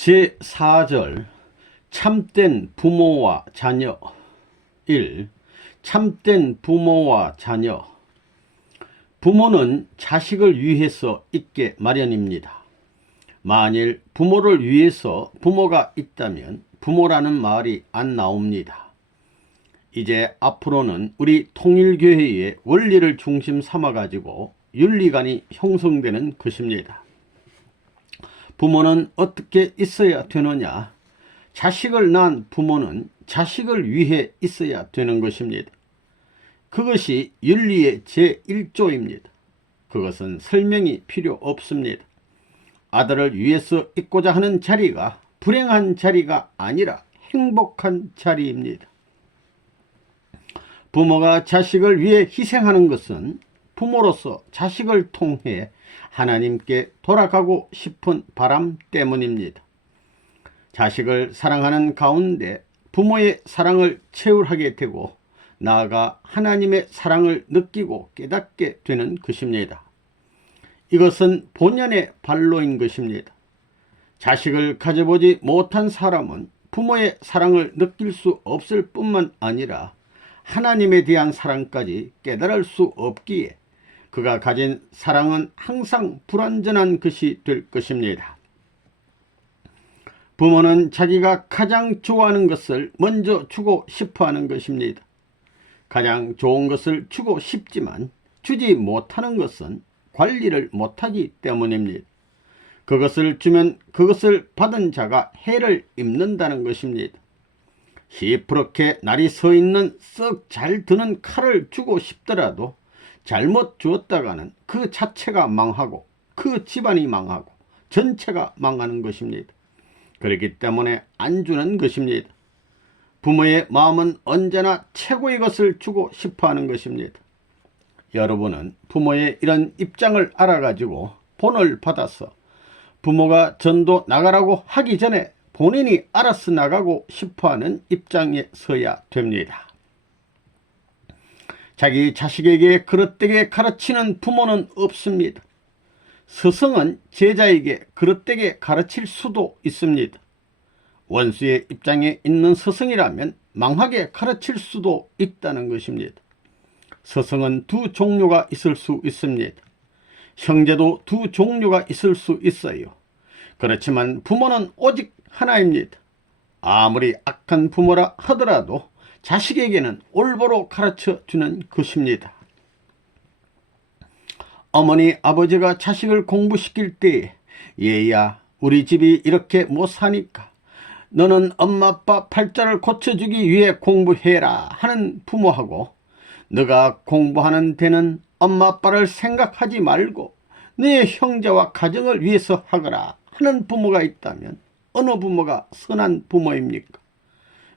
제4절 참된 부모와 자녀 1. 참된 부모와 자녀. 부모는 자식을 위해서 있게 마련입니다. 만일 부모를 위해서 부모가 있다면 부모라는 말이 안 나옵니다. 이제 앞으로는 우리 통일교회의 원리를 중심 삼아가지고 윤리관이 형성되는 것입니다. 부모는 어떻게 있어야 되느냐? 자식을 낳은 부모는 자식을 위해 있어야 되는 것입니다. 그것이 윤리의 제1조입니다. 그것은 설명이 필요 없습니다. 아들을 위해서 있고자 하는 자리가 불행한 자리가 아니라 행복한 자리입니다. 부모가 자식을 위해 희생하는 것은 부모로서 자식을 통해 하나님께 돌아가고 싶은 바람 때문입니다. 자식을 사랑하는 가운데 부모의 사랑을 체울하게 되고 나아가 하나님의 사랑을 느끼고 깨닫게 되는 것입니다. 이것은 본연의 발로인 것입니다. 자식을 가져보지 못한 사람은 부모의 사랑을 느낄 수 없을 뿐만 아니라 하나님에 대한 사랑까지 깨달을 수 없기에 그가 가진 사랑은 항상 불완전한 것이 될 것입니다. 부모는 자기가 가장 좋아하는 것을 먼저 주고 싶어하는 것입니다. 가장 좋은 것을 주고 싶지만 주지 못하는 것은 관리를 못하기 때문입니다. 그것을 주면 그것을 받은 자가 해를 입는다는 것입니다. 시퍼렇게 날이 서 있는 썩 잘 드는 칼을 주고 싶더라도 잘못 주었다가는 그 자체가 망하고 그 집안이 망하고 전체가 망하는 것입니다. 그렇기 때문에 안 주는 것입니다. 부모의 마음은 언제나 최고의 것을 주고 싶어하는 것입니다. 여러분은 부모의 이런 입장을 알아가지고 본을 받아서 부모가 전도 나가라고 하기 전에 본인이 알아서 나가고 싶어하는 입장에 서야 됩니다. 자기 자식에게 그릇되게 가르치는 부모는 없습니다. 스승은 제자에게 그릇되게 가르칠 수도 있습니다. 원수의 입장에 있는 스승이라면 망하게 가르칠 수도 있다는 것입니다. 스승은 두 종류가 있을 수 있습니다. 형제도 두 종류가 있을 수 있어요. 그렇지만 부모는 오직 하나입니다. 아무리 악한 부모라 하더라도 자식에게는 올바로 가르쳐 주는 것입니다. 어머니 아버지가 자식을 공부시킬 때에 얘야 우리 집이 이렇게 못 사니까 너는 엄마 아빠 팔자를 고쳐주기 위해 공부해라 하는 부모하고 너가 공부하는 데는 엄마 아빠를 생각하지 말고 네 형제와 가정을 위해서 하거라 하는 부모가 있다면 어느 부모가 선한 부모입니까?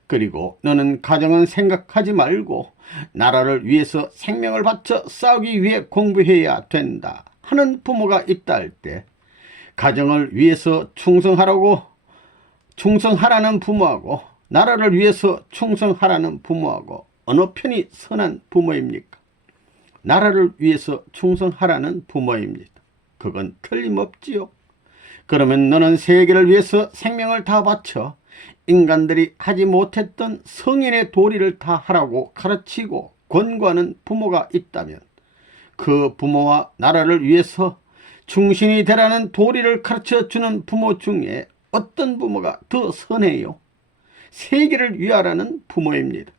그리고 너는 가정은 생각하지 말고 나라를 위해서 생명을 바쳐 싸우기 위해 공부해야 된다 하는 부모가 있다 할 때 가정을 위해서 충성하라는 부모하고 나라를 위해서 충성하라는 부모하고 어느 편이 선한 부모입니까? 나라를 위해서 충성하라는 부모입니다. 그건 틀림없지요. 그러면 너는 세계를 위해서 생명을 다 바쳐 인간들이 하지 못했던 성인의 도리를 다 하라고 가르치고 권고하는 부모가 있다면 그 부모와 나라를 위해서 충신이 되라는 도리를 가르쳐주는 부모 중에 어떤 부모가 더 선해요? 세계를 위하라는 부모입니다.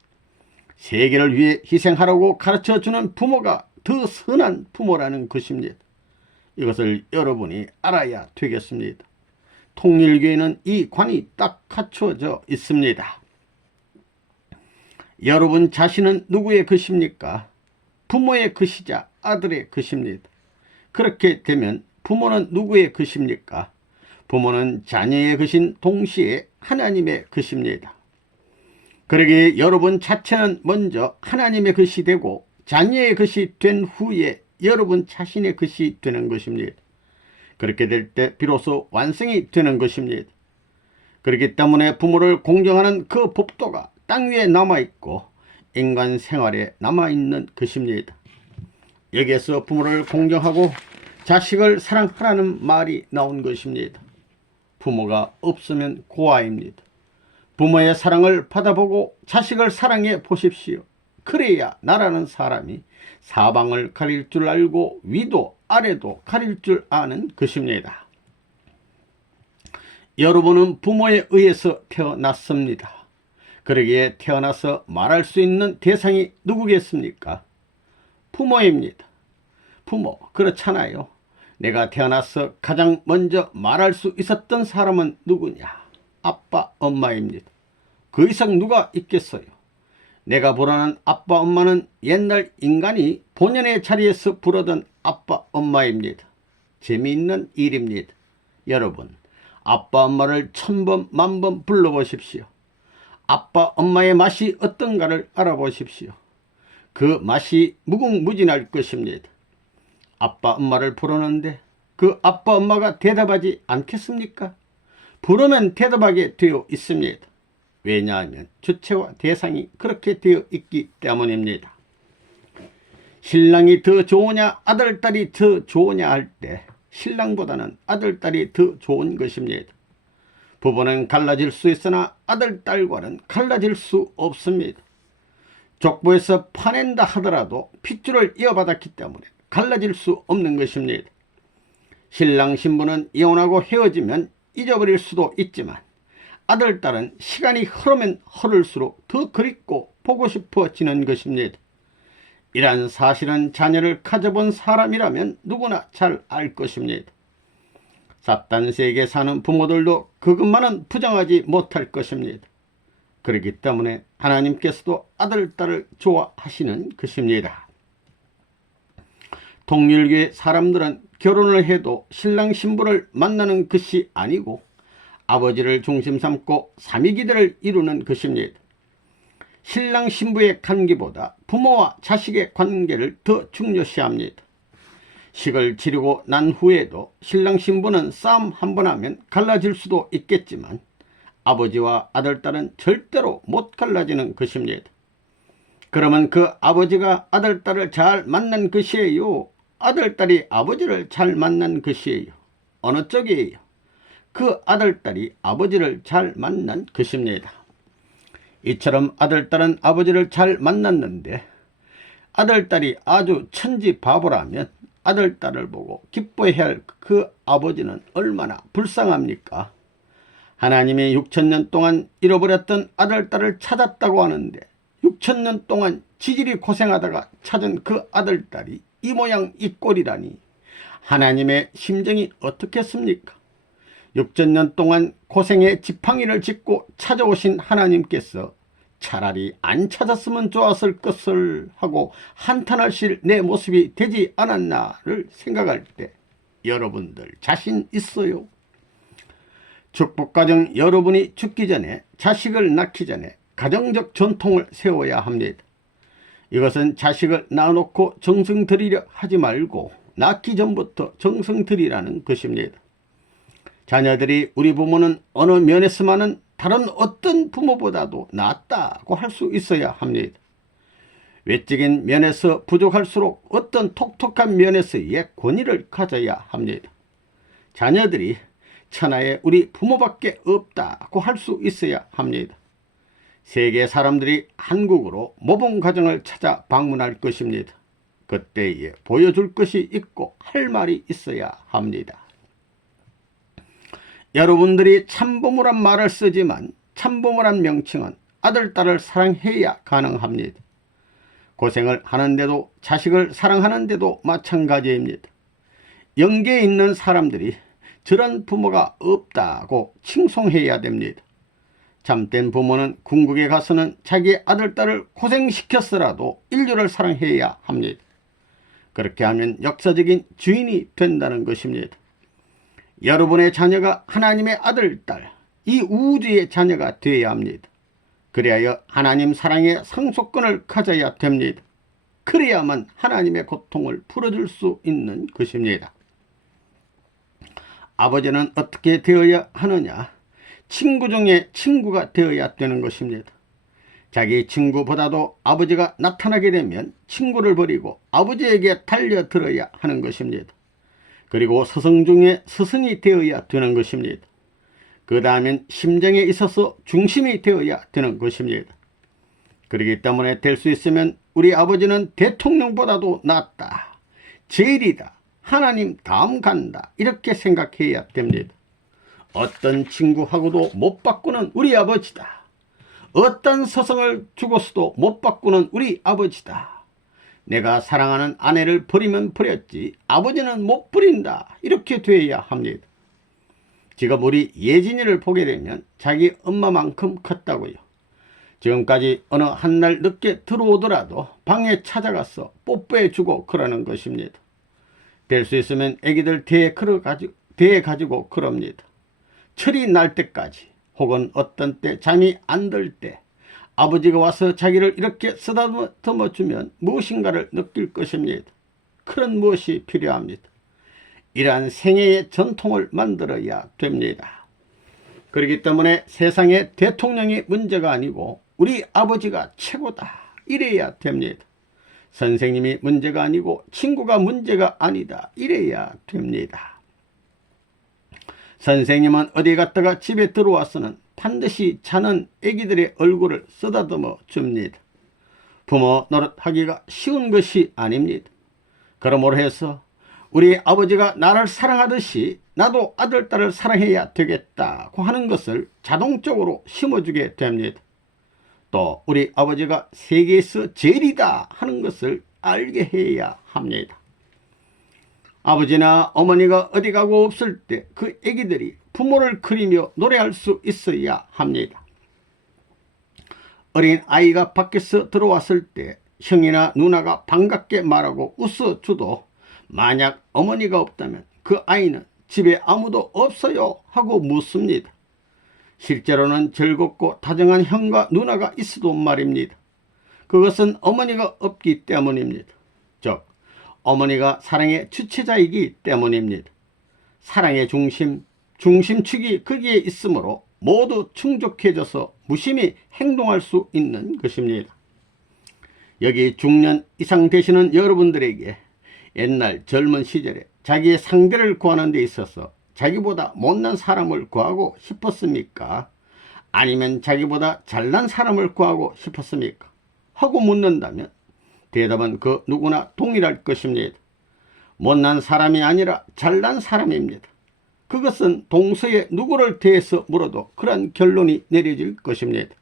세계를 위해 희생하라고 가르쳐주는 부모가 더 선한 부모라는 것입니다. 이것을 여러분이 알아야 되겠습니다. 통일교회는 이 관이 딱 갖추어져 있습니다. 여러분 자신은 누구의 것입니까? 부모의 것이자 아들의 것입니다. 그렇게 되면 부모는 누구의 것입니까? 부모는 자녀의 것인 동시에 하나님의 것입니다. 그러기에 여러분 자체는 먼저 하나님의 것이 되고 자녀의 것이 된 후에 여러분 자신의 것이 되는 것입니다. 그렇게 될 때 비로소 완성이 되는 것입니다. 그렇기 때문에 부모를 공경하는 그 법도가 땅 위에 남아있고 인간 생활에 남아있는 것입니다. 여기에서 부모를 공경하고 자식을 사랑하라는 말이 나온 것입니다. 부모가 없으면 고아입니다. 부모의 사랑을 받아보고 자식을 사랑해 보십시오. 그래야 나라는 사람이 사방을 가릴 줄 알고 위도 아래도 가릴 줄 아는 것입니다. 여러분은 부모에 의해서 태어났습니다. 그러기에 태어나서 말할 수 있는 대상이 누구겠습니까? 부모입니다. 부모, 그렇잖아요. 내가 태어나서 가장 먼저 말할 수 있었던 사람은 누구냐? 아빠, 엄마입니다. 그 이상 누가 있겠어요? 내가 부르는 아빠, 엄마는 옛날 인간이 본연의 자리에서 부르던 아빠, 엄마입니다. 재미있는 일입니다. 여러분, 아빠, 엄마를 1000번, 10,000번 불러보십시오. 아빠, 엄마의 맛이 어떤가를 알아보십시오. 그 맛이 무궁무진할 것입니다. 아빠, 엄마를 부르는데 그 아빠, 엄마가 대답하지 않겠습니까? 부르면 대답하게 되어 있습니다. 왜냐하면 주체와 대상이 그렇게 되어 있기 때문입니다. 신랑이 더 좋으냐 아들, 딸이 더 좋으냐 할 때 신랑보다는 아들, 딸이 더 좋은 것입니다. 부부는 갈라질 수 있으나 아들, 딸과는 갈라질 수 없습니다. 족보에서 파낸다 하더라도 핏줄을 이어받았기 때문에 갈라질 수 없는 것입니다. 신랑 신부는 이혼하고 헤어지면 잊어버릴 수도 있지만 아들, 딸은 시간이 흐르면 흐를수록 더 그립고 보고 싶어지는 것입니다. 이러한 사실은 자녀를 가져본 사람이라면 누구나 잘 알 것입니다.撒旦세계에 사는 부모들도 그것만은 부정하지 못할 것입니다. 그렇기 때문에 하나님께서도 아들, 딸을 좋아하시는 것입니다. 통일교의 사람들은 결혼을 해도 신랑 신부를 만나는 것이 아니고 아버지를 중심 삼고 삼위기대를 이루는 것입니다. 신랑 신부의 관계보다 부모와 자식의 관계를 더 중요시합니다. 식을 치르고 난 후에도 신랑 신부는 싸움 한 번 하면 갈라질 수도 있겠지만 아버지와 아들, 딸은 절대로 못 갈라지는 것입니다. 그러면 그 아버지가 아들, 딸을 잘 만난 것이에요? 아들, 딸이 아버지를 잘 만난 것이에요? 어느 쪽이에요? 그 아들, 딸이 아버지를 잘 만난 것입니다. 이처럼 아들, 딸은 아버지를 잘 만났는데 아들, 딸이 아주 천지 바보라면 아들, 딸을 보고 기뻐해야 할 그 아버지는 얼마나 불쌍합니까? 하나님이 6,000년 동안 잃어버렸던 아들, 딸을 찾았다고 하는데 6,000년 동안 지질이 고생하다가 찾은 그 아들, 딸이 이 모양 이 꼴이라니 하나님의 심정이 어떻겠습니까? 6,000년 동안 고생의 지팡이를 짚고 찾아오신 하나님께서 차라리 안 찾았으면 좋았을 것을 하고 한탄하실 내 모습이 되지 않았나를 생각할 때 여러분들 자신 있어요? 축복가정 여러분이 죽기 전에 자식을 낳기 전에 가정적 전통을 세워야 합니다. 이것은 자식을 낳아놓고 정성 들이려 하지 말고 낳기 전부터 정성 들이라는 것입니다. 자녀들이 우리 부모는 어느 면에서만은 다른 어떤 부모보다도 낫다고 할 수 있어야 합니다. 외적인 면에서 부족할수록 어떤 톡톡한 면에서의 권위를 가져야 합니다. 자녀들이 천하에 우리 부모밖에 없다고 할 수 있어야 합니다. 세계 사람들이 한국으로 모범 가정을 찾아 방문할 것입니다. 그때에 보여줄 것이 있고 할 말이 있어야 합니다. 여러분들이 참부모란 말을 쓰지만 참부모란 명칭은 아들, 딸을 사랑해야 가능합니다. 고생을 하는데도 자식을 사랑하는데도 마찬가지입니다. 영계에 있는 사람들이 저런 부모가 없다고 칭송해야 됩니다. 참된 부모는 궁극에 가서는 자기 아들, 딸을 고생시켰으라도 인류를 사랑해야 합니다. 그렇게 하면 역사적인 주인이 된다는 것입니다. 여러분의 자녀가 하나님의 아들, 딸, 이 우주의 자녀가 되어야 합니다. 그래야 하나님 사랑의 상속권을 가져야 됩니다. 그래야만 하나님의 고통을 풀어줄 수 있는 것입니다. 아버지는 어떻게 되어야 하느냐? 친구 중에 친구가 되어야 되는 것입니다. 자기 친구보다도 아버지가 나타나게 되면 친구를 버리고 아버지에게 달려들어야 하는 것입니다. 그리고 스승 중에 스승이 되어야 되는 것입니다. 그 다음엔 심정에 있어서 중심이 되어야 되는 것입니다. 그렇기 때문에 될 수 있으면 우리 아버지는 대통령보다도 낫다, 제일이다, 하나님 다음 간다, 이렇게 생각해야 됩니다. 어떤 친구하고도 못 바꾸는 우리 아버지다. 어떤 서성을 죽었어도 못 바꾸는 우리 아버지다. 내가 사랑하는 아내를 버리면 버렸지 아버지는 못 버린다, 이렇게 되어야 합니다. 지금 우리 예진이를 보게 되면 자기 엄마만큼 컸다고요. 지금까지 어느 한날 늦게 들어오더라도 방에 찾아가서 뽀뽀해주고 그러는 것입니다. 될 수 있으면 애기들 대에 가지고 그럽니다. 철이 날 때까지, 혹은 어떤 때 잠이 안 들 때 아버지가 와서 자기를 이렇게 쓰다듬어 주면 무엇인가를 느낄 것입니다. 그런 무엇이 필요합니다. 이러한 생애의 전통을 만들어야 됩니다. 그렇기 때문에 세상의 대통령이 문제가 아니고 우리 아버지가 최고다, 이래야 됩니다. 선생님이 문제가 아니고 친구가 문제가 아니다, 이래야 됩니다. 선생님은 어디 갔다가 집에 들어와서는 반드시 자는 아기들의 얼굴을 쓰다듬어 줍니다. 부모 노릇하기가 쉬운 것이 아닙니다. 그러므로 해서 우리 아버지가 나를 사랑하듯이 나도 아들, 딸을 사랑해야 되겠다고 하는 것을 자동적으로 심어주게 됩니다. 또 우리 아버지가 세계에서 제일이다 하는 것을 알게 해야 합니다. 아버지나 어머니가 어디 가고 없을 때 그 애기들이 부모를 그리며 노래할 수 있어야 합니다. 어린 아이가 밖에서 들어왔을 때 형이나 누나가 반갑게 말하고 웃어줘도 만약 어머니가 없다면 그 아이는 집에 아무도 없어요 하고 묻습니다. 실제로는 즐겁고 다정한 형과 누나가 있어도 말입니다. 그것은 어머니가 없기 때문입니다. 즉 어머니가 사랑의 주체자이기 때문입니다. 사랑의 중심축이 거기에 있으므로 모두 충족해져서 무심히 행동할 수 있는 것입니다. 여기 중년 이상 되시는 여러분들에게 옛날 젊은 시절에 자기의 상대를 구하는 데 있어서 자기보다 못난 사람을 구하고 싶었습니까? 아니면 자기보다 잘난 사람을 구하고 싶었습니까? 하고 묻는다면 대답은 그 누구나 동일할 것입니다. 못난 사람이 아니라 잘난 사람입니다. 그것은 동서의 누구를 대해서 물어도 그런 결론이 내려질 것입니다.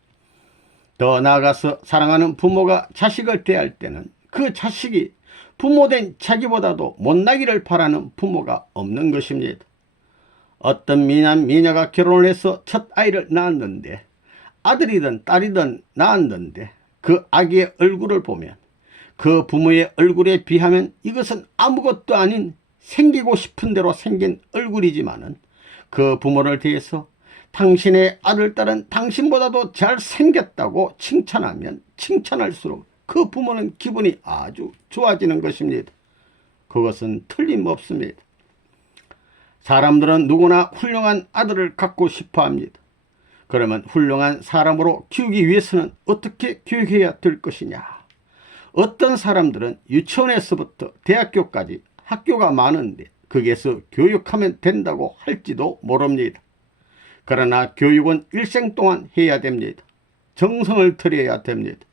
더 나아가서 사랑하는 부모가 자식을 대할 때는 그 자식이 부모된 자기보다도 못나기를 바라는 부모가 없는 것입니다. 어떤 미남 미녀가 결혼을 해서 첫 아이를 낳았는데 아들이든 딸이든 낳았는데 그 아기의 얼굴을 보면 그 부모의 얼굴에 비하면 이것은 아무것도 아닌 생기고 싶은 대로 생긴 얼굴이지만은 그 부모를 대해서 당신의 아들, 딸은 당신보다도 잘생겼다고 칭찬하면 칭찬할수록 그 부모는 기분이 아주 좋아지는 것입니다. 그것은 틀림없습니다. 사람들은 누구나 훌륭한 아들을 갖고 싶어 합니다. 그러면 훌륭한 사람으로 키우기 위해서는 어떻게 교육해야 될 것이냐? 어떤 사람들은 유치원에서부터 대학교까지 학교가 많은데 거기에서 교육하면 된다고 할지도 모릅니다. 그러나 교육은 일생 동안 해야 됩니다. 정성을 들여야 됩니다.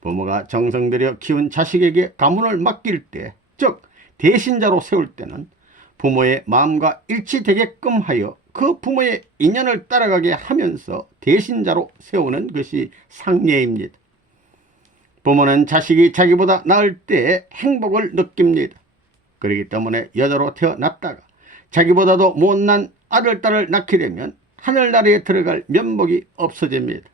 부모가 정성 들여 키운 자식에게 가문을 맡길 때, 즉 대신자로 세울 때는 부모의 마음과 일치되게끔 하여 그 부모의 인연을 따라가게 하면서 대신자로 세우는 것이 상례입니다. 부모는 자식이 자기보다 나을 때 행복을 느낍니다. 그렇기 때문에 여자로 태어났다가 자기보다도 못난 아들, 딸을 낳게 되면 하늘나라에 들어갈 면목이 없어집니다.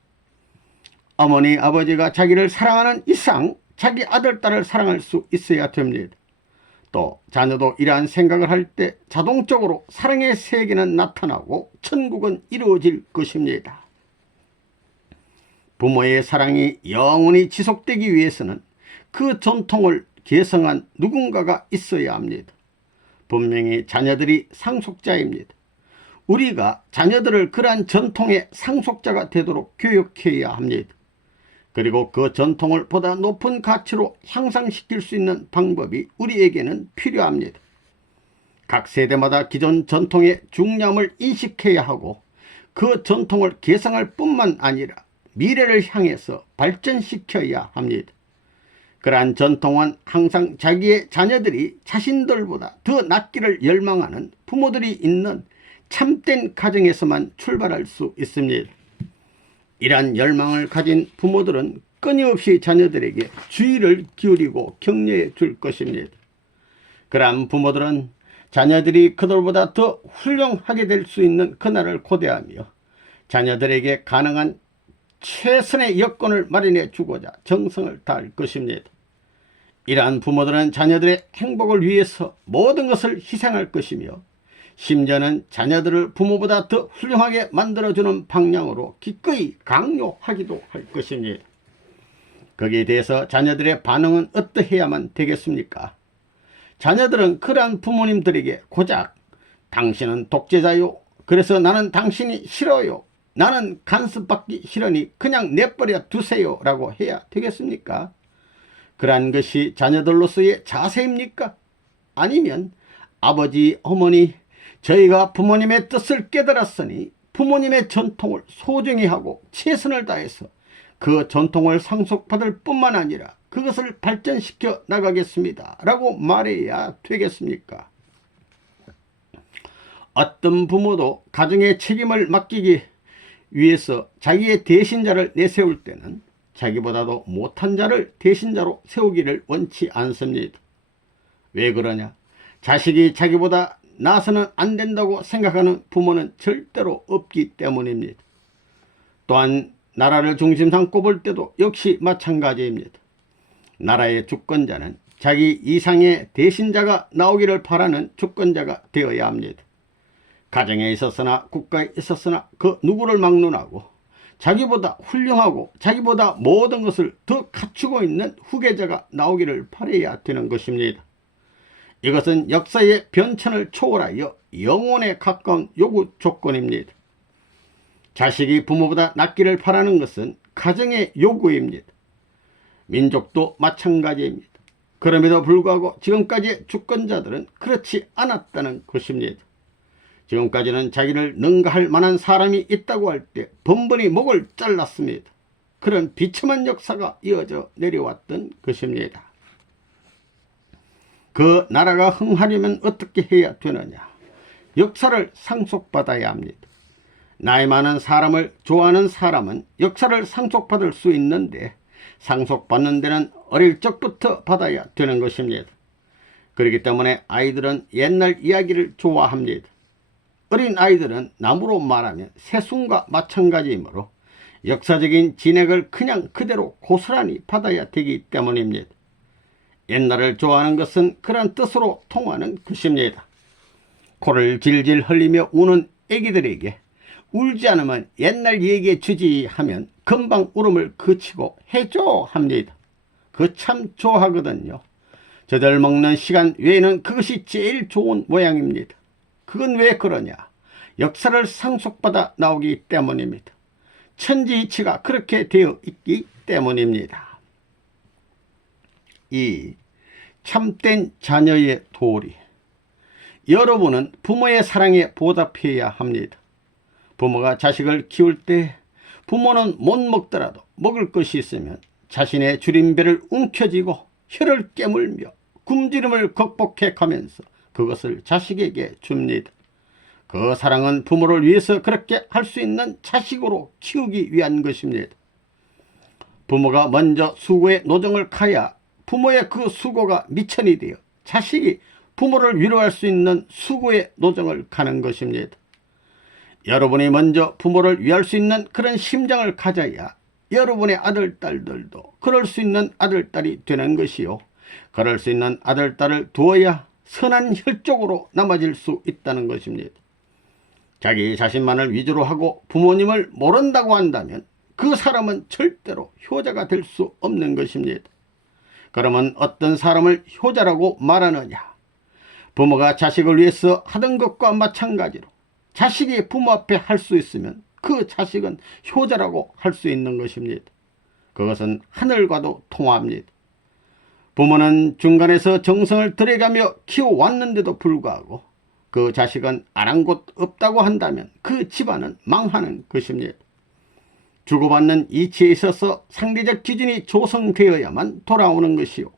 어머니, 아버지가 자기를 사랑하는 이상 자기 아들, 딸을 사랑할 수 있어야 됩니다. 또 자녀도 이러한 생각을 할 때 자동적으로 사랑의 세계는 나타나고 천국은 이루어질 것입니다. 부모의 사랑이 영원히 지속되기 위해서는 그 전통을 계승한 누군가가 있어야 합니다. 분명히 자녀들이 상속자입니다. 우리가 자녀들을 그러한 전통의 상속자가 되도록 교육해야 합니다. 그리고 그 전통을 보다 높은 가치로 향상시킬 수 있는 방법이 우리에게는 필요합니다. 각 세대마다 기존 전통의 중요함을 인식해야 하고 그 전통을 계승할 뿐만 아니라 미래를 향해서 발전시켜야 합니다. 그러한 전통은 항상 자기의 자녀들이 자신들보다 더 낫기를 열망하는 부모들이 있는 참된 가정에서만 출발할 수 있습니다. 이러한 열망을 가진 부모들은 끊임없이 자녀들에게 주의를 기울이고 격려해 줄 것입니다. 그러한 부모들은 자녀들이 그들보다 더 훌륭하게 될 수 있는 그날을 고대하며 자녀들에게 가능한 최선의 여건을 마련해 주고자 정성을 다할 것입니다. 이러한 부모들은 자녀들의 행복을 위해서 모든 것을 희생할 것이며 심지어는 자녀들을 부모보다 더 훌륭하게 만들어주는 방향으로 기꺼이 강요하기도 할 것입니다. 거기에 대해서 자녀들의 반응은 어떠해야만 되겠습니까? 자녀들은 그러한 부모님들에게 고작 당신은 독재자요, 그래서 나는 당신이 싫어요, 나는 간섭받기 싫으니 그냥 내버려 두세요 라고 해야 되겠습니까? 그러한 것이 자녀들로서의 자세입니까? 아니면 아버지, 어머니, 저희가 부모님의 뜻을 깨달았으니 부모님의 전통을 소중히 하고 최선을 다해서 그 전통을 상속받을 뿐만 아니라 그것을 발전시켜 나가겠습니다 라고 말해야 되겠습니까? 어떤 부모도 가정의 책임을 맡기기 위해서 자기의 대신자를 내세울 때는 자기보다도 못한 자를 대신자로 세우기를 원치 않습니다. 왜 그러냐? 자식이 자기보다 나서는 안 된다고 생각하는 부모는 절대로 없기 때문입니다. 또한 나라를 중심 삼고 볼 때도 역시 마찬가지입니다. 나라의 주권자는 자기 이상의 대신자가 나오기를 바라는 주권자가 되어야 합니다. 가정에 있었으나 국가에 있었으나 그 누구를 막론하고 자기보다 훌륭하고 자기보다 모든 것을 더 갖추고 있는 후계자가 나오기를 바라야 되는 것입니다. 이것은 역사의 변천을 초월하여 영혼에 가까운 요구 조건입니다. 자식이 부모보다 낫기를 바라는 것은 가정의 요구입니다. 민족도 마찬가지입니다. 그럼에도 불구하고 지금까지의 주권자들은 그렇지 않았다는 것입니다. 지금까지는 자기를 능가할 만한 사람이 있다고 할 때 번번이 목을 잘랐습니다. 그런 비참한 역사가 이어져 내려왔던 것입니다. 그 나라가 흥하려면 어떻게 해야 되느냐? 역사를 상속받아야 합니다. 나이 많은 사람을 좋아하는 사람은 역사를 상속받을 수 있는데 상속받는 데는 어릴 적부터 받아야 되는 것입니다. 그렇기 때문에 아이들은 옛날 이야기를 좋아합니다. 어린 아이들은 나무로 말하면 새순과 마찬가지이므로 역사적인 진액을 그냥 그대로 고스란히 받아야 되기 때문입니다. 옛날을 좋아하는 것은 그런 뜻으로 통하는 것입니다. 코를 질질 흘리며 우는 애기들에게 울지 않으면 옛날 얘기해 주지 하면 금방 울음을 그치고 해줘 합니다. 그 참 좋아하거든요. 저들 먹는 시간 외에는 그것이 제일 좋은 모양입니다. 그건 왜 그러냐? 역사를 상속받아 나오기 때문입니다. 천지이치가 그렇게 되어 있기 때문입니다. 이 참된 자녀의 도리. 여러분은 부모의 사랑에 보답해야 합니다. 부모가 자식을 키울 때 부모는 못 먹더라도 먹을 것이 있으면 자신의 줄임배를 움켜쥐고 혀를 깨물며 굶주림을 극복해 가면서 그것을 자식에게 줍니다. 그 사랑은 부모를 위해서 그렇게 할 수 있는 자식으로 키우기 위한 것입니다. 부모가 먼저 수고의 노정을 가야 부모의 그 수고가 미천이 되어 자식이 부모를 위로할 수 있는 수고의 노정을 가는 것입니다. 여러분이 먼저 부모를 위할 수 있는 그런 심장을 가져야 여러분의 아들, 딸들도 그럴 수 있는 아들, 딸이 되는 것이요. 그럴 수 있는 아들, 딸을 두어야 선한 혈족으로 남아질 수 있다는 것입니다. 자기 자신만을 위주로 하고 부모님을 모른다고 한다면 그 사람은 절대로 효자가 될 수 없는 것입니다. 그러면 어떤 사람을 효자라고 말하느냐? 부모가 자식을 위해서 하던 것과 마찬가지로 자식이 부모 앞에 할 수 있으면 그 자식은 효자라고 할 수 있는 것입니다. 그것은 하늘과도 통합니다. 부모는 중간에서 정성을 들여가며 키워왔는데도 불구하고 그 자식은 아랑곳 없다고 한다면 그 집안은 망하는 것입니다. 주고받는 이치에 있어서 상대적 기준이 조성되어야만 돌아오는 것이요,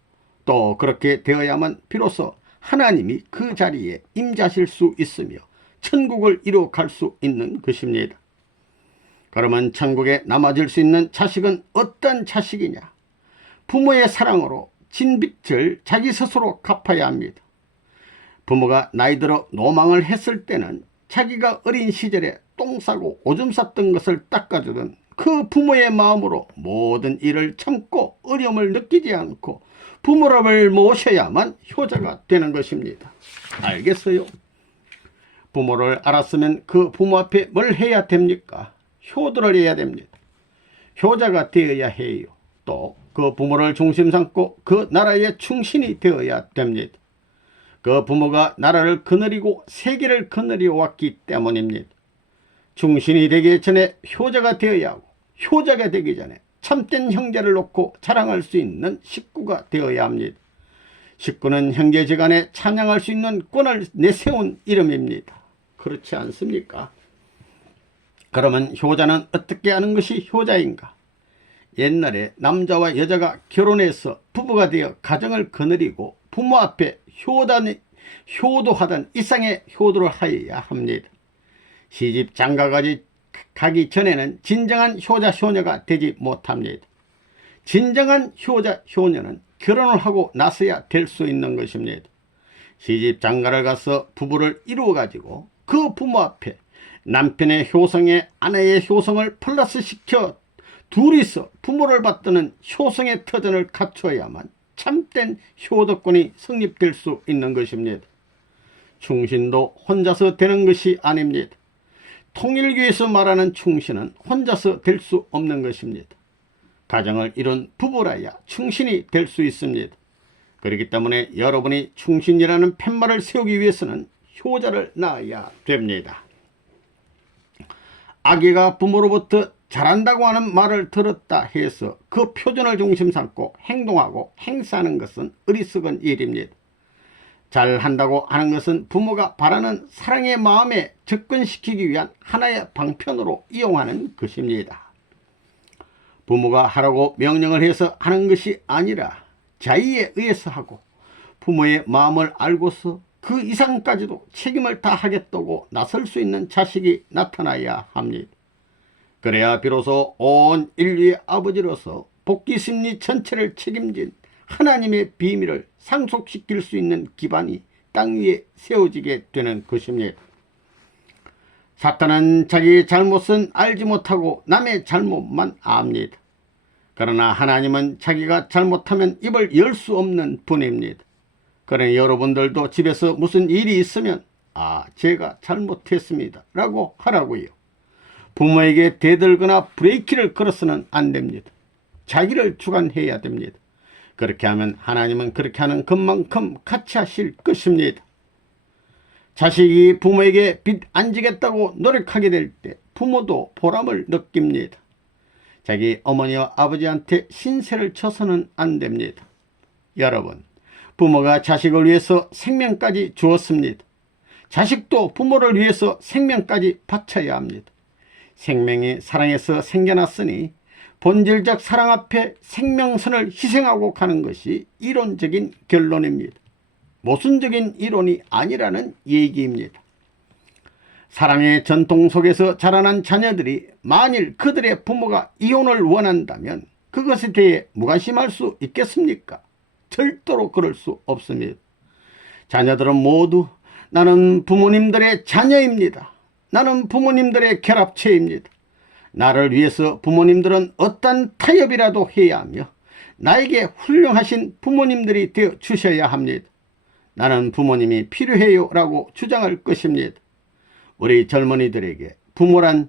또 그렇게 되어야만 비로소 하나님이 그 자리에 임자실 수 있으며 천국을 이루어 갈 수 있는 것입니다. 그러면 천국에 남아질 수 있는 자식은 어떤 자식이냐? 부모의 사랑으로 진 빚을 자기 스스로 갚아야 합니다. 부모가 나이 들어 노망을 했을 때는 자기가 어린 시절에 똥 싸고 오줌 쌌던 것을 닦아주던 그 부모의 마음으로 모든 일을 참고 어려움을 느끼지 않고 부모를 모셔야만 효자가 되는 것입니다. 알겠어요? 부모를 알았으면 그 부모 앞에 뭘 해야 됩니까? 효도를 해야 됩니다. 효자가 되어야 해요. 또 그 부모를 중심 삼고 그 나라의 충신이 되어야 됩니다. 그 부모가 나라를 거느리고 세계를 거느려 왔기 때문입니다. 충신이 되기 전에 효자가 되어야 하고, 효자가 되기 전에 참된 형제를 놓고 자랑할 수 있는 식구가 되어야 합니다. 식구는 형제지간에 찬양할 수 있는 권을 내세운 이름입니다. 그렇지 않습니까? 그러면 효자는 어떻게 하는 것이 효자인가? 옛날에 남자와 여자가 결혼해서 부부가 되어 가정을 거느리고 부모 앞에 효도하던 이상의 효도를 하여야 합니다. 시집 장가가기 전에는 진정한 효자 효녀가 되지 못합니다. 진정한 효자 효녀는 결혼을 하고 나서야 될 수 있는 것입니다. 시집 장가를 가서 부부를 이루어 가지고 그 부모 앞에 남편의 효성에 아내의 효성을 플러스 시켜 둘이서 부모를 받드는 효성의 터전을 갖춰야만 참된 효도권이 성립될 수 있는 것입니다. 충신도 혼자서 되는 것이 아닙니다. 통일교에서 말하는 충신은 혼자서 될 수 없는 것입니다. 가정을 이룬 부부라야 충신이 될 수 있습니다. 그렇기 때문에 여러분이 충신이라는 팻말을 세우기 위해서는 효자를 낳아야 됩니다. 아기가 부모로부터 잘한다고 하는 말을 들었다 해서 그 표준을 중심 삼고 행동하고 행사하는 것은 어리석은 일입니다. 잘한다고 하는 것은 부모가 바라는 사랑의 마음에 접근시키기 위한 하나의 방편으로 이용하는 것입니다. 부모가 하라고 명령을 해서 하는 것이 아니라 자의에 의해서 하고, 부모의 마음을 알고서 그 이상까지도 책임을 다하겠다고 나설 수 있는 자식이 나타나야 합니다. 그래야 비로소 온 인류의 아버지로서 복귀심리 전체를 책임진 하나님의 비밀을 상속시킬 수 있는 기반이 땅 위에 세워지게 되는 것입니다. 사탄은 자기의 잘못은 알지 못하고 남의 잘못만 압니다. 그러나 하나님은 자기가 잘못하면 입을 열 수 없는 분입니다. 그러니 여러분들도 집에서 무슨 일이 있으면 제가 잘못했습니다 라고 하라고요. 부모에게 대들거나 브레이크를 걸어서는 안 됩니다. 자기를 주관해야 됩니다. 그렇게 하면 하나님은 그렇게 하는 것만큼 같이 하실 것입니다. 자식이 부모에게 빚 안 지겠다고 노력하게 될 때 부모도 보람을 느낍니다. 자기 어머니와 아버지한테 신세를 쳐서는 안 됩니다. 여러분, 부모가 자식을 위해서 생명까지 주었습니다. 자식도 부모를 위해서 생명까지 바쳐야 합니다. 생명이 사랑에서 생겨났으니 본질적 사랑 앞에 생명선을 희생하고 가는 것이 이론적인 결론입니다. 모순적인 이론이 아니라는 얘기입니다. 사랑의 전통 속에서 자라난 자녀들이 만일 그들의 부모가 이혼을 원한다면 그것에 대해 무관심할 수 있겠습니까? 절대로 그럴 수 없습니다. 자녀들은 모두 나는 부모님들의 자녀입니다. 나는 부모님들의 결합체입니다. 나를 위해서 부모님들은 어떤 타협이라도 해야 하며 나에게 훌륭하신 부모님들이 되어 주셔야 합니다. 나는 부모님이 필요해요 라고 주장할 것입니다. 우리 젊은이들에게 부모란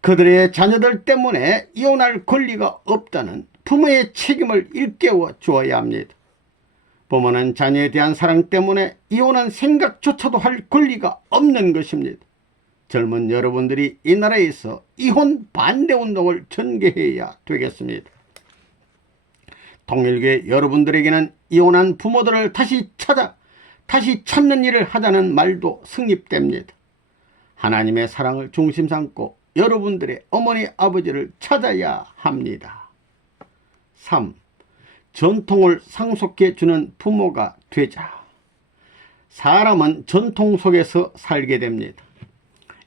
그들의 자녀들 때문에 이혼할 권리가 없다는 부모의 책임을 일깨워 주어야 합니다. 부모는 자녀에 대한 사랑 때문에 이혼한 생각조차도 할 권리가 없는 것입니다. 젊은 여러분들이 이 나라에서 이혼 반대 운동을 전개해야 되겠습니다. 통일교회 여러분들에게는 이혼한 부모들을 다시 찾아 다시 찾는 일을 하자는 말도 성립됩니다. 하나님의 사랑을 중심 삼고 여러분들의 어머니 아버지를 찾아야 합니다. 3. 전통을 상속해 주는 부모가 되자. 사람은 전통 속에서 살게 됩니다.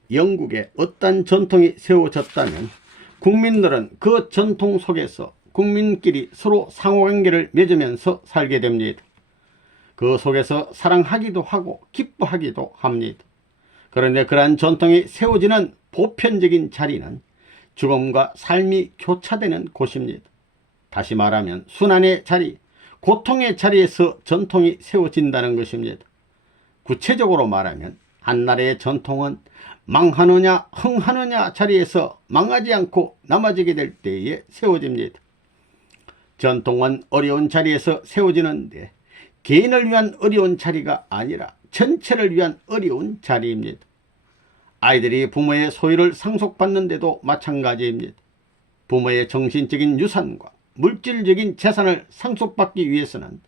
영국에 어떤 전통이 세워졌다면 국민들은 그 전통 속에서 국민끼리 서로 상호관계를 맺으면서 살게 됩니다. 그 속에서 사랑하기도 하고 기뻐하기도 합니다. 그런데 그러한 전통이 세워지는 보편적인 자리는 죽음과 삶이 교차되는 곳입니다. 다시 말하면 순환의 자리, 고통의 자리에서 전통이 세워진다는 것입니다. 구체적으로 말하면 한 나라의 전통은 망하느냐 흥하느냐 자리에서 망하지 않고 남아지게 될 때에 세워집니다. 전통은 어려운 자리에서 세워지는데 개인을 위한 어려운 자리가 아니라 전체를 위한 어려운 자리입니다. 아이들이 부모의 소유를 상속받는데도 마찬가지입니다. 부모의 정신적인 유산과 물질적인 재산을 상속받기 위해서는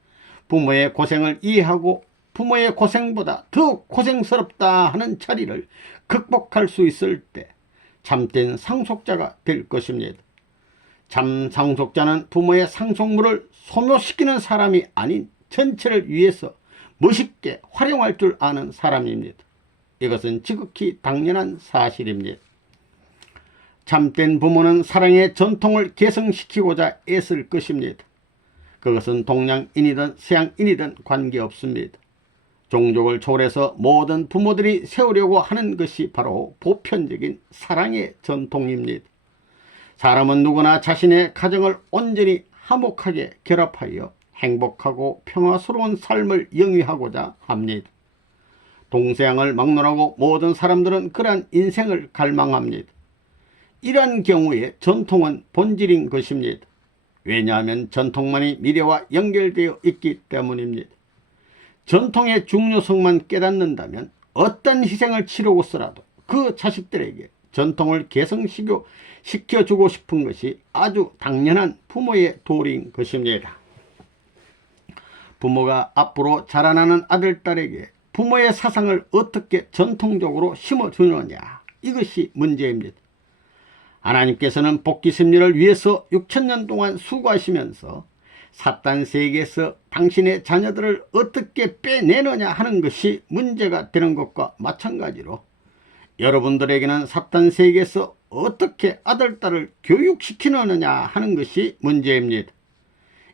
부모의 고생을 이해하고 부모의 고생보다 더 고생스럽다 하는 자리를 극복할 수 있을 때 참된 상속자가 될 것입니다. 참 상속자는 부모의 상속물을 소묘시키는 사람이 아닌 전체를 위해서 멋있게 활용할 줄 아는 사람입니다. 이것은 지극히 당연한 사실입니다. 참된 부모는 사랑의 전통을 계승시키고자 애쓸 것입니다. 그것은 동양인이든 서양인이든 관계없습니다. 종족을 초월해서 모든 부모들이 세우려고 하는 것이 바로 보편적인 사랑의 전통입니다. 사람은 누구나 자신의 가정을 온전히 화목하게 결합하여 행복하고 평화스러운 삶을 영위하고자 합니다. 동서양을 막론하고 모든 사람들은 그러한 인생을 갈망합니다. 이러한 경우에 전통은 본질인 것입니다. 왜냐하면 전통만이 미래와 연결되어 있기 때문입니다. 전통의 중요성만 깨닫는다면 어떤 희생을 치르고서라도 그 자식들에게 전통을 개성시켜주고 싶은 것이 아주 당연한 부모의 도리인 것입니다. 부모가 앞으로 자라나는 아들, 딸에게 부모의 사상을 어떻게 전통적으로 심어주느냐, 이것이 문제입니다. 하나님께서는 복귀 섭리를 위해서 6천년 동안 수고하시면서 사탄 세계에서 당신의 자녀들을 어떻게 빼내느냐 하는 것이 문제가 되는 것과 마찬가지로 여러분들에게는 사탄 세계에서 어떻게 아들, 딸을 교육시키느냐 하는 것이 문제입니다.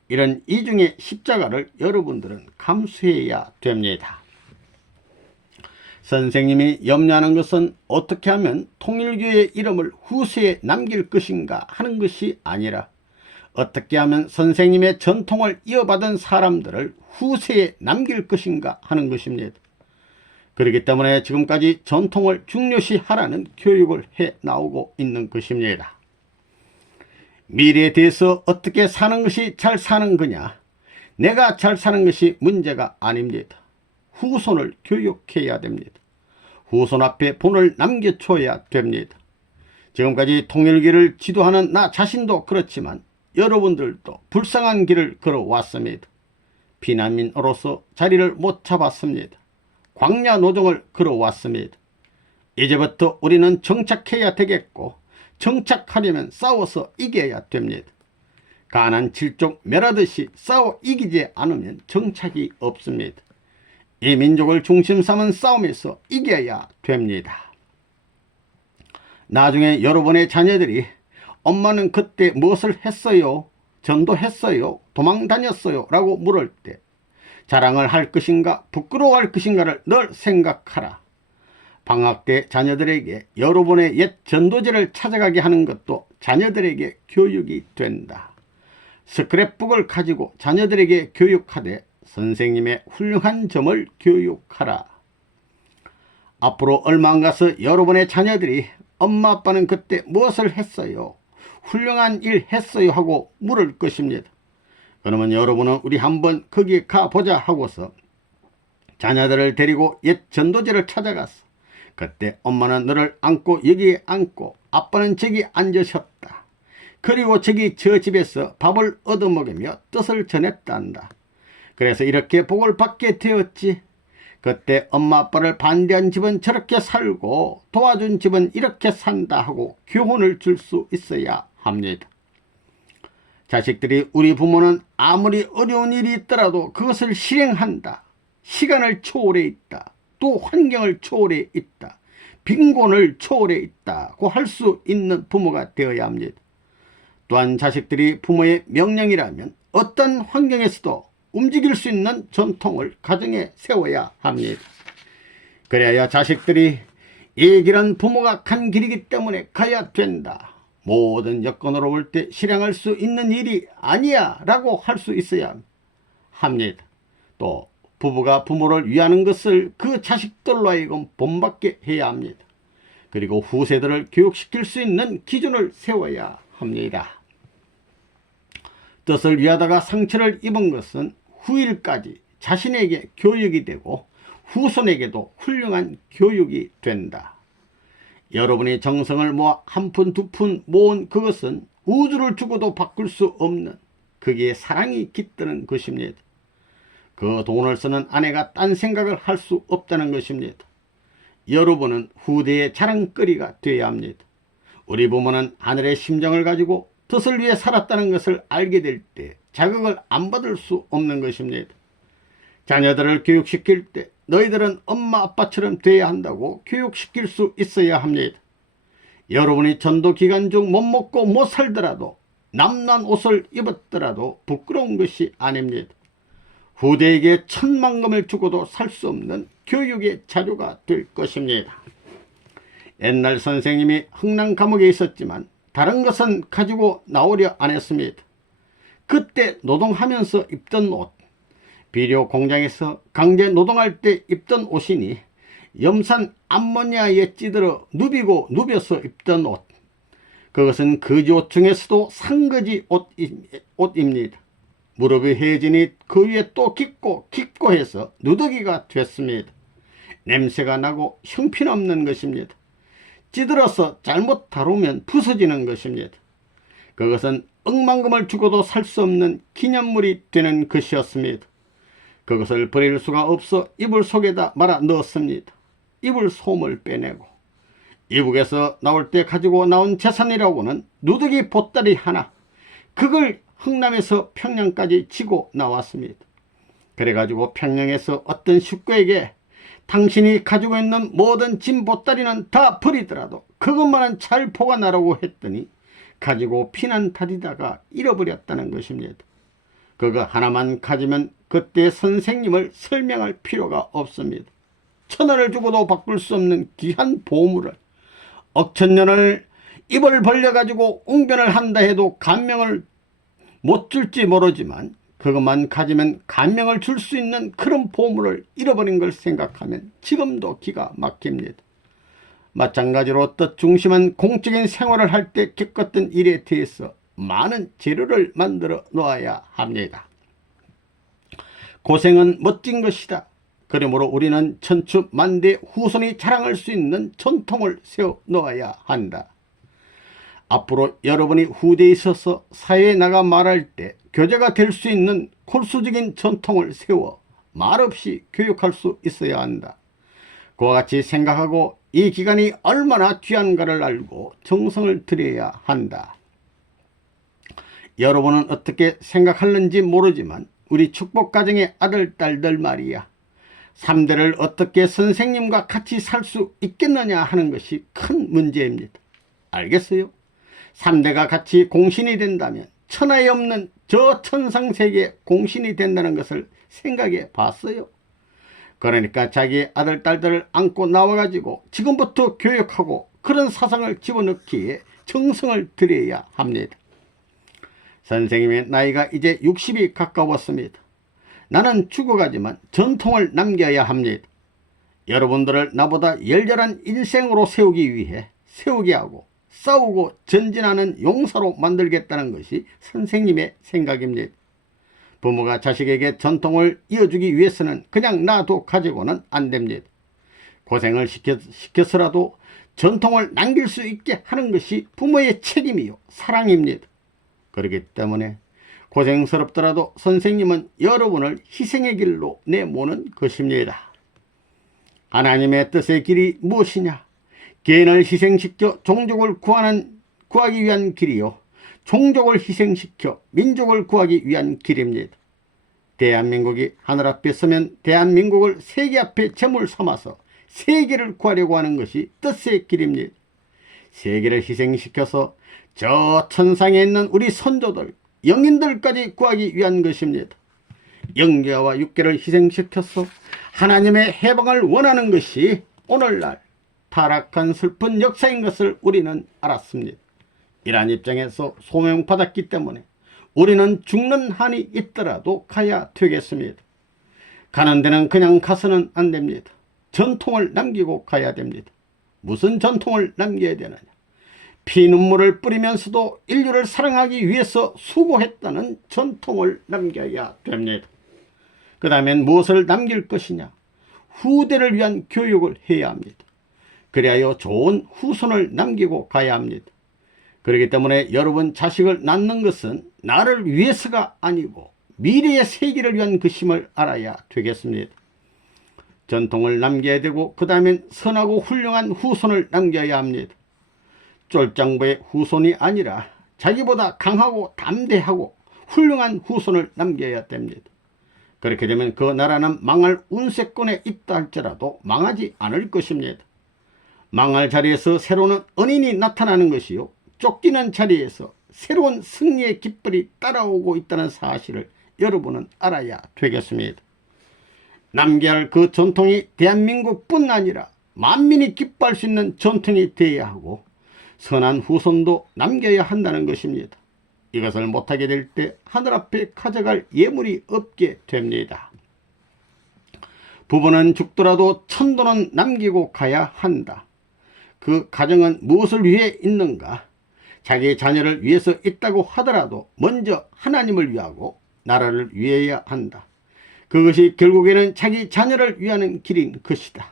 이런 이중의 십자가를 여러분들은 감수해야 됩니다. 선생님이 염려하는 것은 어떻게 하면 통일교의 이름을 후세에 남길 것인가 하는 것이 아니라 어떻게 하면 선생님의 전통을 이어받은 사람들을 후세에 남길 것인가 하는 것입니다. 그렇기 때문에 지금까지 전통을 중요시하라는 교육을 해 나오고 있는 것입니다. 미래에 대해서 어떻게 사는 것이 잘 사는 거냐, 내가 잘 사는 것이 문제가 아닙니다. 후손을 교육해야 됩니다. 후손 앞에 본을 남겨줘야 됩니다. 지금까지 통일길을 지도하는 나 자신도 그렇지만 여러분들도 불쌍한 길을 걸어왔습니다. 피난민으로서 자리를 못 잡았습니다. 광야 노정을 걸어왔습니다. 이제부터 우리는 정착해야 되겠고, 정착하려면 싸워서 이겨야 됩니다. 가난 칠족 멸하듯이 싸워 이기지 않으면 정착이 없습니다. 이 민족을 중심 삼은 싸움에서 이겨야 됩니다. 나중에 여러분의 자녀들이 엄마는 그때 무엇을 했어요? 전도했어요? 도망 다녔어요? 라고 물을 때 자랑을 할 것인가 부끄러워할 것인가를 늘 생각하라. 방학 때 자녀들에게 여러분의 옛 전도지를 찾아가게 하는 것도 자녀들에게 교육이 된다. 스크랩북을 가지고 자녀들에게 교육하되 선생님의 훌륭한 점을 교육하라. 앞으로 얼마 안 가서 여러분의 자녀들이 엄마 아빠는 그때 무엇을 했어요? 훌륭한 일 했어요? 하고 물을 것입니다. 그러면 여러분은 우리 한번 거기 가보자 하고서 자녀들을 데리고 옛 전도지를 찾아갔어. 그때 엄마는 너를 안고 여기에 앉고 아빠는 저기 앉으셨다. 그리고 저기 저 집에서 밥을 얻어먹으며 뜻을 전했단다. 그래서 이렇게 복을 받게 되었지. 그때 엄마 아빠를 반대한 집은 저렇게 살고 도와준 집은 이렇게 산다 하고 교훈을 줄 수 있어야 합니다. 자식들이 우리 부모는 아무리 어려운 일이 있더라도 그것을 실행한다. 시간을 초월해 있다. 또 환경을 초월해 있다. 빈곤을 초월해 있다고 할 수 있는 부모가 되어야 합니다. 또한 자식들이 부모의 명령이라면 어떤 환경에서도 움직일 수 있는 전통을 가정에 세워야 합니다. 그래야 자식들이 이 길은 부모가 간 길이기 때문에 가야 된다. 모든 여건으로 볼 때 실행할 수 있는 일이 아니야 라고 할 수 있어야 합니다. 또 부부가 부모를 위하는 것을 그 자식들로 하여금 본받게 해야 합니다. 그리고 후세들을 교육시킬 수 있는 기준을 세워야 합니다. 뜻을 위하다가 상처를 입은 것은 후일까지 자신에게 교육이 되고 후손에게도 훌륭한 교육이 된다. 여러분이 정성을 모아 한 푼 두 푼 모은 그것은 우주를 주고도 바꿀 수 없는 거기에 사랑이 깃드는 것입니다. 그 돈을 쓰는 아내가 딴 생각을 할 수 없다는 것입니다. 여러분은 후대의 자랑거리가 되어야 합니다. 우리 부모는 하늘의 심정을 가지고 뜻을 위해 살았다는 것을 알게 될 때 자극을 안 받을 수 없는 것입니다. 자녀들을 교육시킬 때 너희들은 엄마 아빠처럼 돼야 한다고 교육시킬 수 있어야 합니다. 여러분이 전도 기간 중 못 먹고 못 살더라도 남난 옷을 입었더라도 부끄러운 것이 아닙니다. 후대에게 천만금을 주고도 살 수 없는 교육의 자료가 될 것입니다. 옛날 선생님이 흥남 감옥에 있었지만 다른 것은 가지고 나오려 안 했습니다. 그때 노동하면서 입던 옷, 비료 공장에서 강제 노동할 때 입던 옷이니 염산 암모니아에 찌들어 누비고 누벼서 입던 옷, 그것은 거지옷 중에서도 상거지 옷입니다. 무릎이 헤어지니 그 위에 또 깊고 해서 누더기가 됐습니다. 냄새가 나고 형편없는 것입니다. 찌들어서 잘못 다루면 부서지는 것입니다. 그것은 억만금을 주고도 살 수 없는 기념물이 되는 것이었습니다. 그것을 버릴 수가 없어 이불 속에다 말아 넣었습니다. 이불 솜을 빼내고 이북에서 나올 때 가지고 나온 재산이라고는 누더기 보따리 하나, 그걸 흥남에서 평양까지 지고 나왔습니다. 그래가지고 평양에서 어떤 식구에게 당신이 가지고 있는 모든 짐 보따리는 다 버리더라도 그것만은 잘 보관하라고 했더니 가지고 피난 다니다가 잃어버렸다는 것입니다. 그거 하나만 가지면 그때 선생님을 설명할 필요가 없습니다. 1,000원을 주고도 바꿀 수 없는 귀한 보물을 억천년을 입을 벌려가지고 웅변을 한다 해도 감명을 못 줄지 모르지만 그것만 가지면 감명을 줄 수 있는 그런 보물을 잃어버린 걸 생각하면 지금도 기가 막힙니다. 마찬가지로 뜻 중심한 공적인 생활을 할 때 겪었던 일에 대해서 많은 재료를 만들어 놓아야 합니다. 고생은 멋진 것이다. 그러므로 우리는 천추만대 후손이 자랑할 수 있는 전통을 세워 놓아야 한다. 앞으로 여러분이 후대에 있어서 사회에 나가 말할 때 교재가 될 수 있는 콜수적인 전통을 세워 말없이 교육할 수 있어야 한다. 그와 같이 생각하고 이 기간이 얼마나 귀한가를 알고 정성을 들여야 한다. 여러분은 어떻게 생각하는지 모르지만 우리 축복가정의 아들, 딸들 말이야. 3대를 어떻게 선생님과 같이 살 수 있겠느냐 하는 것이 큰 문제입니다. 알겠어요? 3대가 같이 공신이 된다면 천하에 없는 저 천상세계 공신이 된다는 것을 생각해 봤어요? 그러니까 자기 아들, 딸들을 안고 나와가지고 지금부터 교육하고 그런 사상을 집어넣기에 정성을 들여야 합니다. 선생님의 나이가 이제 60이 가까웠습니다. 나는 죽어가지만 전통을 남겨야 합니다. 여러분들을 나보다 열렬한 인생으로 세우기 위해 세우게 하고 싸우고 전진하는 용사로 만들겠다는 것이 선생님의 생각입니다. 부모가 자식에게 전통을 이어주기 위해서는 그냥 놔도 가지고는 안 됩니다. 고생을 시켜서라도 전통을 남길 수 있게 하는 것이 부모의 책임이요 사랑입니다. 그렇기 때문에 고생스럽더라도 선생님은 여러분을 희생의 길로 내모는 것입니다. 하나님의 뜻의 길이 무엇이냐? 개인을 희생시켜 종족을 구하기 위한 길이요, 종족을 희생시켜 민족을 구하기 위한 길입니다. 대한민국이 하늘 앞에 서면 대한민국을 세계 앞에 제물 삼아서 세계를 구하려고 하는 것이 뜻의 길입니다. 세계를 희생시켜서 저 천상에 있는 우리 선조들, 영인들까지 구하기 위한 것입니다. 영계와 육계를 희생시켜서 하나님의 해방을 원하는 것이 오늘날 타락한 슬픈 역사인 것을 우리는 알았습니다. 이러한 입장에서 소명받았기 때문에 우리는 죽는 한이 있더라도 가야 되겠습니다. 가는 데는 그냥 가서는 안 됩니다. 전통을 남기고 가야 됩니다. 무슨 전통을 남겨야 되느냐? 피눈물을 뿌리면서도 인류를 사랑하기 위해서 수고했다는 전통을 남겨야 됩니다. 그 다음엔 무엇을 남길 것이냐? 후대를 위한 교육을 해야 합니다. 그래야 좋은 후손을 남기고 가야 합니다. 그렇기 때문에 여러분 자식을 낳는 것은 나를 위해서가 아니고 미래의 세계를 위한 것임을 알아야 되겠습니다. 전통을 남겨야 되고 그 다음엔 선하고 훌륭한 후손을 남겨야 합니다. 쫄장부의 후손이 아니라 자기보다 강하고 담대하고 훌륭한 후손을 남겨야 됩니다. 그렇게 되면 그 나라는 망할 운세권에 있다 할지라도 망하지 않을 것입니다. 망할 자리에서 새로운 은인이 나타나는 것이요, 쫓기는 자리에서 새로운 승리의 깃발이 따라오고 있다는 사실을 여러분은 알아야 되겠습니다. 남겨야 할 그 전통이 대한민국뿐 아니라 만민이 기뻐할 수 있는 전통이 되어야 하고 선한 후손도 남겨야 한다는 것입니다. 이것을 못하게 될 때 하늘 앞에 가져갈 예물이 없게 됩니다. 부부는 죽더라도 천도는 남기고 가야 한다. 그 가정은 무엇을 위해 있는가? 자기 자녀를 위해서 있다고 하더라도 먼저 하나님을 위하고 나라를 위해야 한다. 그것이 결국에는 자기 자녀를 위하는 길인 것이다.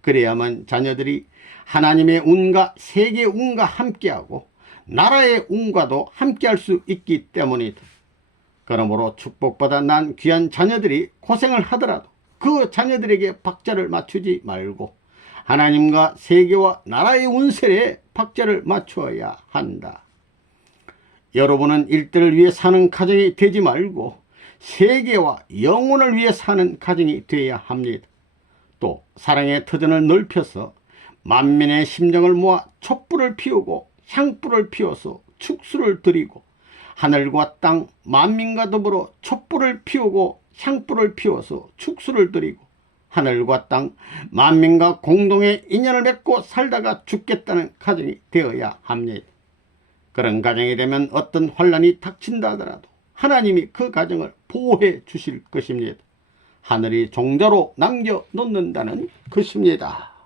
그래야만 자녀들이 하나님의 운과 세계의 운과 함께하고 나라의 운과도 함께할 수 있기 때문이다. 그러므로 축복받아 난 귀한 자녀들이 고생을 하더라도 그 자녀들에게 박자를 맞추지 말고 하나님과 세계와 나라의 운세에 박자를 맞추어야 한다. 여러분은 일대를 위해 사는 가정이 되지 말고 세계와 영혼을 위해 사는 가정이 되어야 합니다. 또 사랑의 터전을 넓혀서 만민의 심정을 모아 촛불을 피우고 향불을 피워서 축수를 드리고 하늘과 땅 만민과 더불어 촛불을 피우고 향불을 피워서 축수를 드리고 하늘과 땅 만민과 공동의 인연을 맺고 살다가 죽겠다는 가정이 되어야 합니다. 그런 가정이 되면 어떤 환란이 닥친다 하더라도 하나님이 그 가정을 보호해 주실 것입니다. 하늘이 종자로 남겨놓는다는 것입니다.